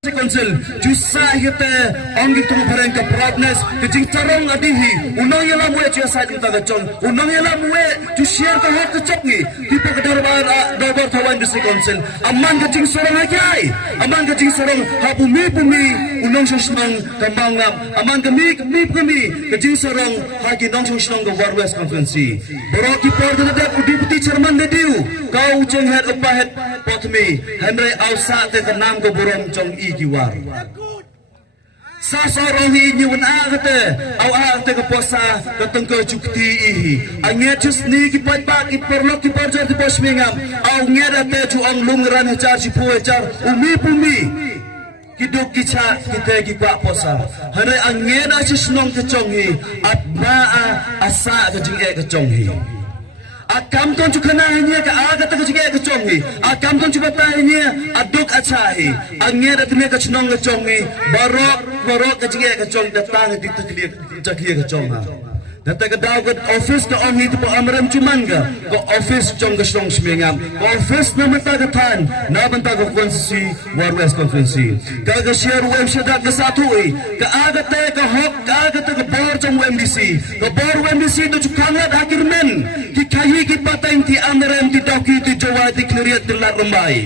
Council jusah kita anggi tu barang ke proudness kecing carong adihi unang yala muwe cia sa juta kacong unang yala muwe tu share ke hak kecok ni tipe ke darbar tawan District Council aman kecing sorong agai aman kecing sorong ha bumi unang sosnong kembang ngam aman kemi kecing sorong ha ginong sosnong ke War West Conference borok kipor dedak deputy chairman dediu kau ceng head lepa head potmi Henry Ausa te kenam ke borong cong giwar sasorong hi nyun agate au agate ke posa keteng ke jukti ihi anget just ni ki pat ki perlok ki parjar di pos mengam au ngeda te ju ang lungran char si pu char umi kiduk kicha kita ki kwa posa hare angena sisnong ke chonghi atba asa ke jing ke chonghi akam ton chukana hanya ka aga ta kujige ka chonghi akam ton chubata hanya aduk achahi angye da tme ka chnong ka chonghi barok ka jige ka chong da tang dik ta klia ka chongha data ka daw ka office ka onhi to amram chumanga ka office chong ka chnong smengam ka office na mata ka than na banta ka constituency War West Conference ka share website ka satui ka aga ta ka hok ka aga ta ka bor chong MDC ka bor MDC to chukanga da kirmen kayi ki pateng ti amram ti doki ti jawa ti kleriat ti lat rembai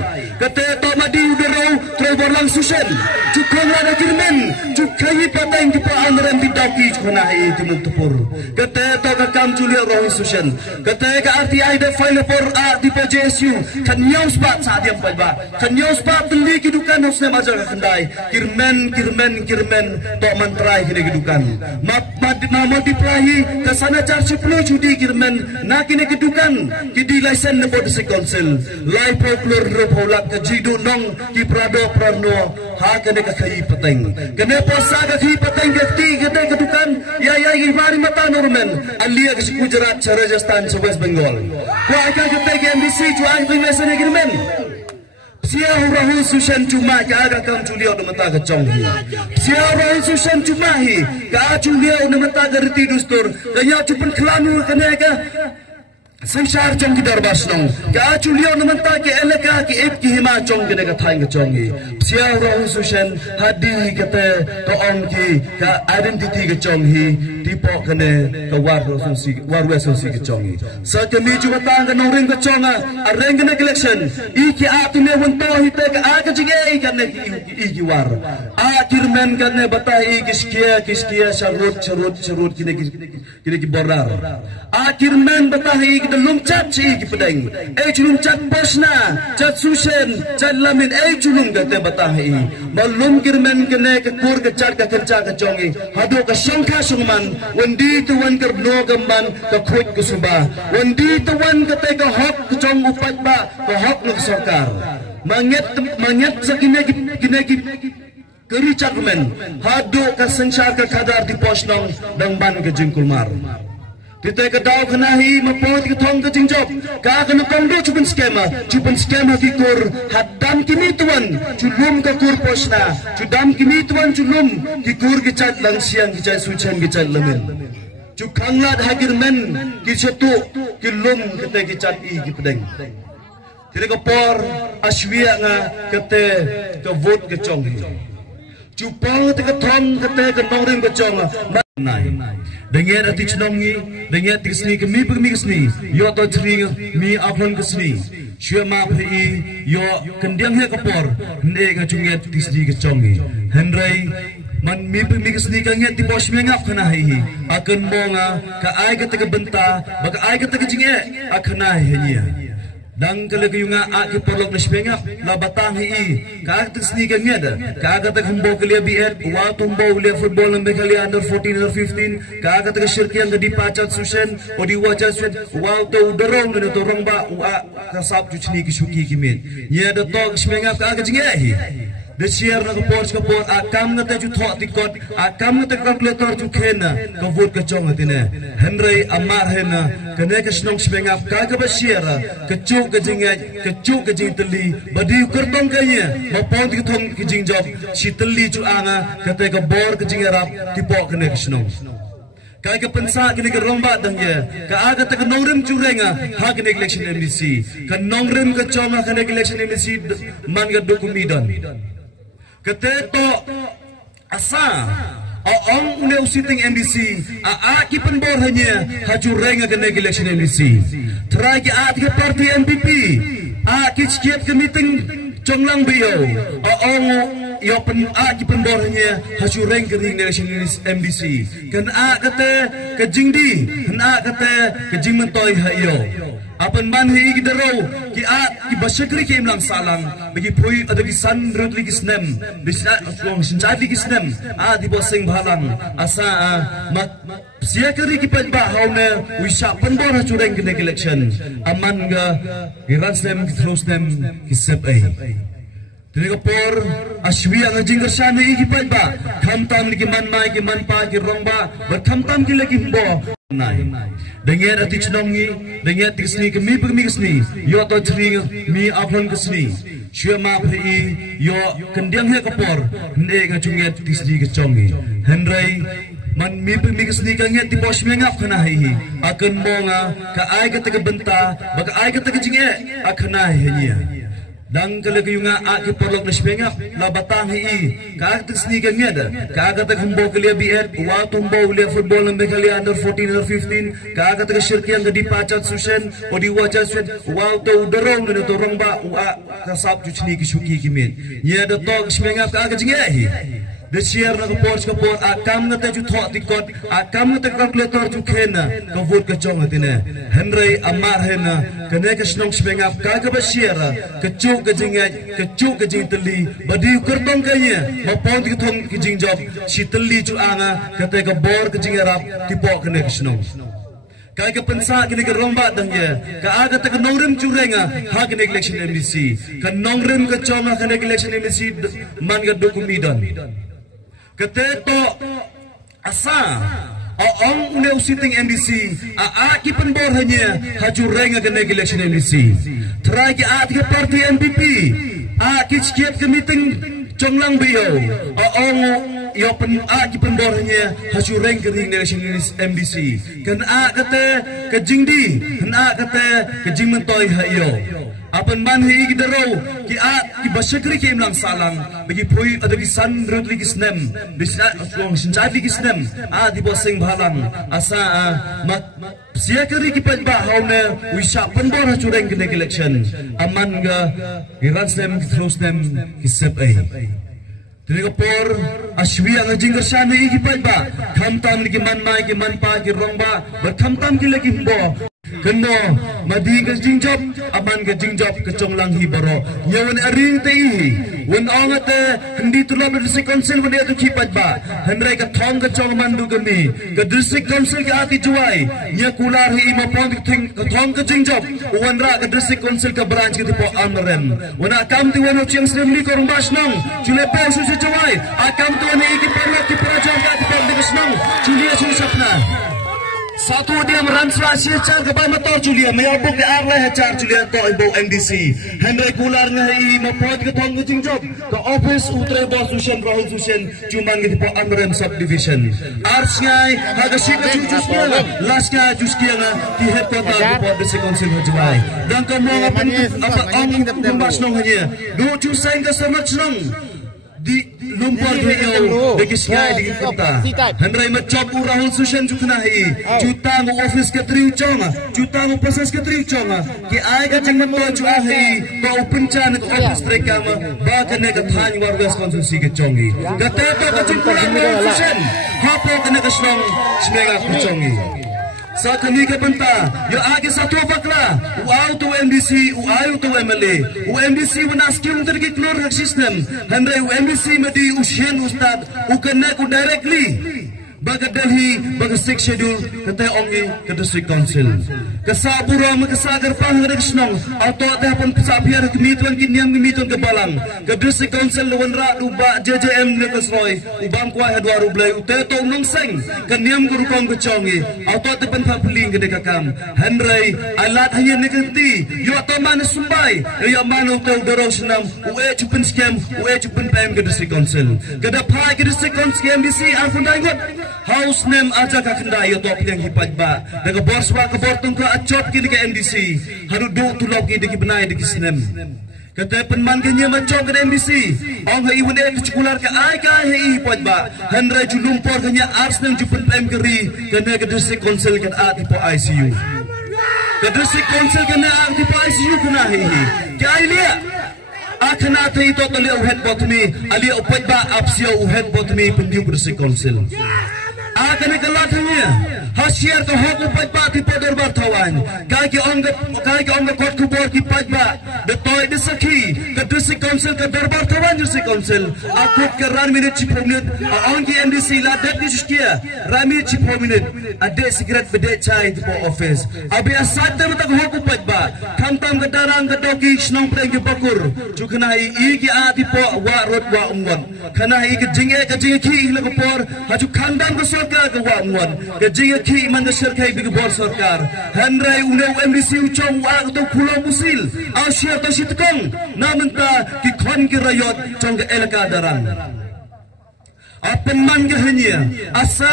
kate to madi udero trevor lang susen chukong la kirmen chukayi pateng ti pa amram ti doki chuna hai ti muktupur kate to ka kam julia roh susen kate ka RTI de file for ti pa JSU kan news bat sa diam pa ba kan news bat li ki dukan hosne majar khandai kirmen to mantrai ki dukan ma multiply ka sana charge plo judi kirmen na kini kedukan kidi license na District Council lai folklore ropolak ka jidu nong ki prado prano ha kene ka khai pateng kene posa ka khai pateng gati kete kedukan ya ibari mata norman alia ka Gujarat sa Rajasthan sa West Bengal ko aka kete ke MDC chu ang pingwesan ni girmen sia rahu susan cuma ka aga kam julio de mata ka chonghi sia rahu susan cuma hi ka julio de mata ka riti dustur kanya chupan khlanu kene ka संसार चौंकी दरबार नong का चुलियो नमंता के एलका के एक की हिमा चौंग के का थांग चौंगी सिया रोहन सुशन हदी कते तो ओम की का आइडेंटिटी के चौंगी टीपो कने का वार वेस्ट के चौंगी सके मी जु बता का नोरिंग के चौंगा अरेंग ने इलेक्शन ई की आ तुने वंतो ही ते का आ के जगे ई कने ई की वार आ किरमन कने बता ई किसकिया शरोट किने की बोरार आ किरमन बता ही lumcat si kipedeng chulum cat bosna cat susen cat lamin chulum gate batahi malum kirmen kene ke kur ke cat ka kerja ka chongi hadu ka sangka sungman wendi tuan kerbno gamban ka khoj ke suba wendi tuan kate ka hok ke chong upat ba ka hok nuk sarkar manget sakine ki keri cakmen hadu ka sangsar ka kadar di posnong dang ban ke jingkulmar Kita ke daw kenahi mapot ke thong ke jingjop ka kena kondo chupan skema ki kur hadam kimi tuan chulum ka kur posna chudam kimi tuan chulum ki kur ki chat lang siang ki chat suchen ki chat lamin chu khangla hagir men ki setu ki lum kete ki chat I ki pedeng tire ka por aswia nga kete ke vote ke chong chu pang te ka thong kete ke nongring ke chong nai dengan ati chnongi dengan tisni ke mi kesni yo to chri mi aphon kesni shua ma phi yo kendiang he kapor ne ga chunget tisni ke chongi henry man mi kesni ka nget ti bos mengap khana hi akan bonga ka ai ka te benta baka ai ka te jinge akhana hi nia dang kala kayunga aki porlok na spengap la batang hi ka tisni ka ngeda ka ta humbo kaliya BF wa tumbo kaliya football nambe kaliya under 14 or 15 ka ta shirkian di pachat susen odi wacha susen wa to dorong ne to rongba wa ka sap chuchni ki suki ki min ye da to spengap ka jinge hi this year na kapor akam na te ju thot tikot akam na te calculator ju khena ka vote ka chong atine henry amar hena kane ka snong spengap ka ka basiera ka chu ka jing tali badi kurtong kanya ma pon ti thong ki jing job si tali chu anga ka te ka bor ka jing rap ti po kane ka snong ka ka pensa kini ka romba dangya ka aga ta ka nongrim churenga ha kini election MDC ka nongrim ka chonga kane election MDC man ga dokumidon keteto asa Ong uneu sitting MDC ki penbor hanya haju renga kena election MDC try ki ke parti MPP ki chiat ke meeting chonglang bio ong yo pen ki penbor hanya haju reng ke election MDC kan kata ke jingdi kan kata ke jingmentoi hayo apan man hi gidaro ki basakri ki imlang salang bagi poi ada ki san rodli ki snem bisa ong sinjadi ki snem di bosing balang asa mak siakari ki pat ba hauna wisha pandora chureng ki election aman ga iransem ki throsnem ki sep ai Tinigapor aswi ang jingger sana ki pat ba khamtam ki man mai ki man pa ki rongba berkhamtam ki lagi himbo dengan ati chnongi dengan tisni kemi pemi kesni yo to chri mi afon kesni shua ma phi yo kendiang he kapor hende nga chunget tisni ke chongi henrai man mi pemi kesni ka nget di bos mengap khana hi akan monga ka ai ka te benta baka ai ka te jinge akhana hi nya dang kala kayunga ki porlok nasbengap la batang hi ka tisni ka ngeda ka ka ta humbo klia biet wa tumbo klia football nambe kali under 14 under 15 ka ka ta shirkian di pachat susen odi wacha susen wa to dorong ne to rongba wa ka sap chuchni ki shuki ki men ye da to nasbengap ka ka jinge hi this year na kapor akam na ju thot tikot akam na calculator ju khena ka vote ka chong atine henry amar hena kane ka snong smengap ka ka basiera ka chu ka jing tali badi kurtong ka ye ma pon ki thong ki jing job si tali chu anga ka te ka bor ka jing rap ti po kane ka snong kai ka pensa kini ka romba dang ye ka aga ta ka nongrim churenga ha kini election MDC ka nongrim ka chonga kini election MDC man ga dokumidon keteto asa ong uneu sitting MDC ki penbor hanya haju renga kena election MDC try ki ke parti MPP ki chiat ke meeting chonglang bio ong yo pen ki penbor hanya haju reng ke election MDC kan kata ke jingdi kan kata ke jingmentoi hayo apan man hi gidaro ki basakri ki imlang salang bagi poi ada ki san rodli ki snem bisa ong sinjadi ki snem di bosing balang asa mak siakari ki pat ba hauna wisha pandor chureng ki election aman ga iransem ki throsnem ki sep ai Tinigapor aswi ang jingger sana ki pat ba khamtam ki man mai ki man pa ki rongba berkhamtam ki lagi himbo keno madi ka jingjob aman ka jingjob ka chonglang hi baro yawan aring te wen ongate hindi tulab district council wen itu kipat ba henrai ka thong ka chong mandu kami ka district council ka ati juai nya kular hi ma pon ka thong ka jingjob wen ra ka district council ka branch ka tipo amren wen akam ti wen chiang assembly ko rumbas nang chule pe su se juai akam tu ni ki perlo ki project ka tipo divisnang chuli su sapna satu dia meransra siacar ke bawah motor Julia mayabuk di arlah hacar Julia to ibu MDC hendak kular ngai mapot ke thong nging job ke office utre bos susen rahul susen cuman gitu po amrem subdivision ars ngai haga sik jus kia las ka jus kia di headquarter po desi council hajwai dan kamu apa om bas nong hanya do chu sain ke semat nong di lumpur kau bagi sky di kota. Henry macam Rahul Susen juga nahi. Juta mu office ketriu conga, juta mu proses ketriu conga. Ki ai ka jangan mau jual hai. Kau pencan ke office mereka ma, bahkan mereka thani warga konsumsi ke congi. Kata ka jangan Rahul Susen. Hapo kena kesenang semega congi. Sa kami ke benta, yo agi satu bakla, uau tu MDC, uau tu MLA, MDC menas kim tergi keluar hak sistem, hendak MDC medi usian ustad, ukena ku directly. Baga Delhi, baga 6 schedule, kata ongi ke district council. Kesabura makasagar pang reksnong, auto ada pun pesapiar kemituan kiniam kemituan ke balang. Ke district council lawan rak uba JJM nekasroy, ubam kuai hadwa rublai uteto nong seng, keniam gurukong kecongi, auto ada pun papeling ke dekakam. Henry, alat hanya nekati, yo atau mana sumbai, yo mana utau dorong senam, ue cupen scam, ue cupen PM ke district council. Kedapai ke district council MDC, arfun daingot. House name aja ka kendai yo top yang hipat ba daga borswa ke bortung ka achop kini ke MDC haru do tulok ki diki benai diki snem Kata penman kenya macam ke MBC. Orang hai iwan ek cekular ke ai hei pot ba. Handrai ju lumpur kenya ars nang ju pentem keri kena ke district council kan at po ICU. Ke district council kena at po ICU kena hei. Kai lia. Akhana thei to tole head botmi ali pot ba apsio head botmi pendiu district council. Akhana kalat hanya. Hasiar ke hok upat ba ti po darbar thawan. Kai ke ong kot kubor ki pat ba. The toy disaki ke district council ke darbar thawan district council. Aku ke ran minute ci prominent on ki MDC la dat ni skia. Rami ci prominent ade secret bede chai ti po office. Abi asat te tak hok upat ba. Khamtam ke darang ke doki snong preng ke bakur. Jukna i ki ati po wa rot wa umwan. Kana i ke jinge ki le ko por haju khandam ke sarkar ke wa umwan. Ke jinge ki man सरकार बिगबोर सरकार हनराय उने एमडीसी उचों वाग तो खुलो मुसिल आशिया तो शितकंग नामंता कि खन की रयत चंग एलका दरang अपन मन के हनिया आसा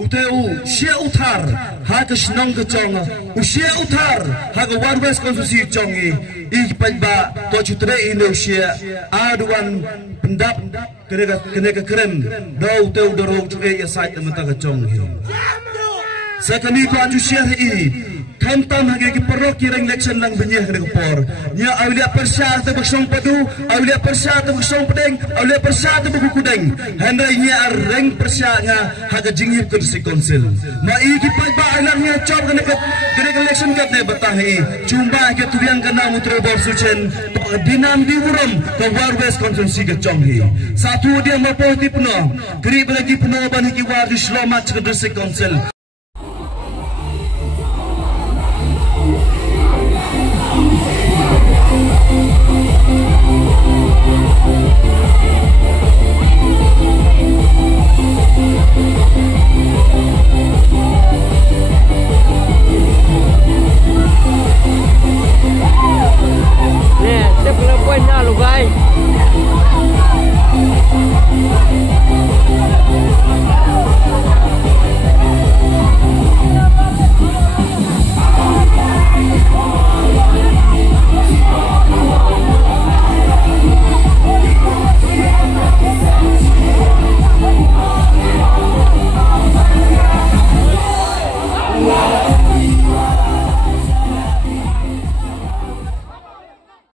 uteu sia utar ha ke snong ke chong usia utar ha ke warwes konsusi chongi I pajba to chutre ino sia aduan pendap kene ke krem do uteu dorong chuke ya sait mata ke chongi sakami ko aju sia hi Kantam hagi ki perok kireng election lang benyah kena kepor. Nya awliya persah tu bersong padu, awliya persah tu bersong pedeng, awliya persah tu berkudeng. Handai nya areng persah nga haga jinggip ke district council. Ma I ki pajba alangnya cop kena election kat ne batahi. Cumba ke tubiang kena mutre bor sucen dinam di uram ke warwes konsensi ke chonghi. Satu dia mapoh di penuh, gerib lagi penuh ban ki war di slomat ke district council.